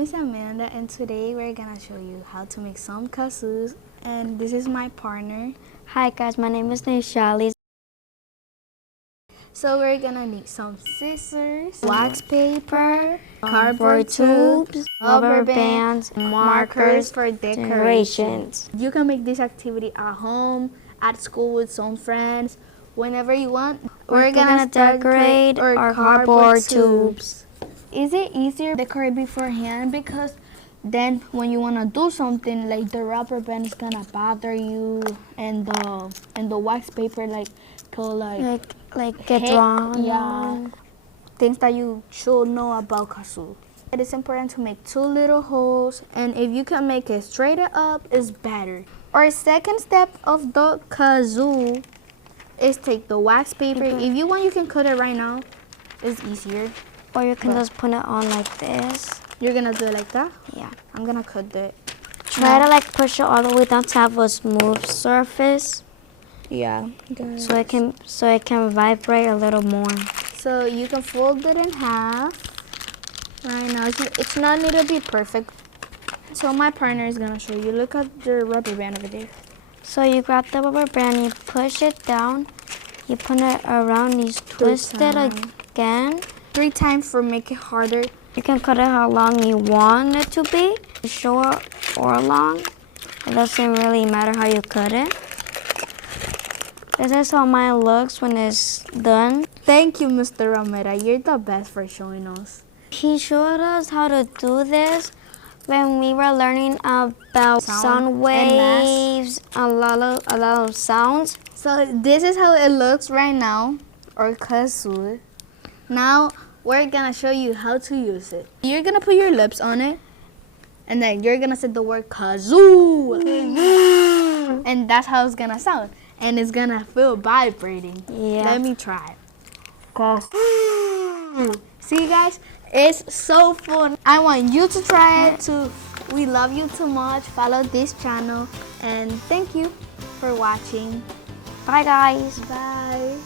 is Amanda, and today we're gonna show you how to make some kazoos. And this is my partner. Hi guys, my name is Neishalys. So we're gonna need some scissors, wax paper, cardboard tubes, rubber bands, markers for decorations. You can make this activity at home, at school with some friends, whenever you want. We're gonna decorate our cardboard tubes. Is it easier to decorate beforehand? Because then when you wanna do something, like the rubber band is gonna bother you, and the wax paper could get drawn. Yeah, things that you should know about kazoo. It is important to make 2 little holes, and if you can make it straight up, it's better. Our second step of the kazoo is take the wax paper. If you want, you can cut it right now. It's easier. Or you can just put it on like this. You're gonna do it like that? Yeah. I'm gonna cut it. Try to push it all the way down to have a smooth surface. Yeah. Good. So it can vibrate a little more. So you can fold it in half. Right now, it's not need to be perfect. So my partner is gonna show you. Look at the rubber band over there. So you grab the rubber band, you push it down, you put it around, you twist it again. 3 times for make it harder. You can cut it how long you want it to be, short or long. It doesn't really matter how you cut it. This is how mine looks when it's done. Thank you, Mr. Romero. You're the best for showing us. He showed us how to do this when we were learning about sound waves, a lot of sounds. So this is how it looks right now, or kazoo. Now we're gonna show you how to use it. You're gonna put your lips on it, and then you're gonna say the word kazoo, and that's how it's gonna sound. And it's gonna feel vibrating. Yeah. Let me try it. Kazoo. See, guys, it's so fun. I want you to try it too. We love you too much. Follow this channel, and thank you for watching. Bye guys. Bye.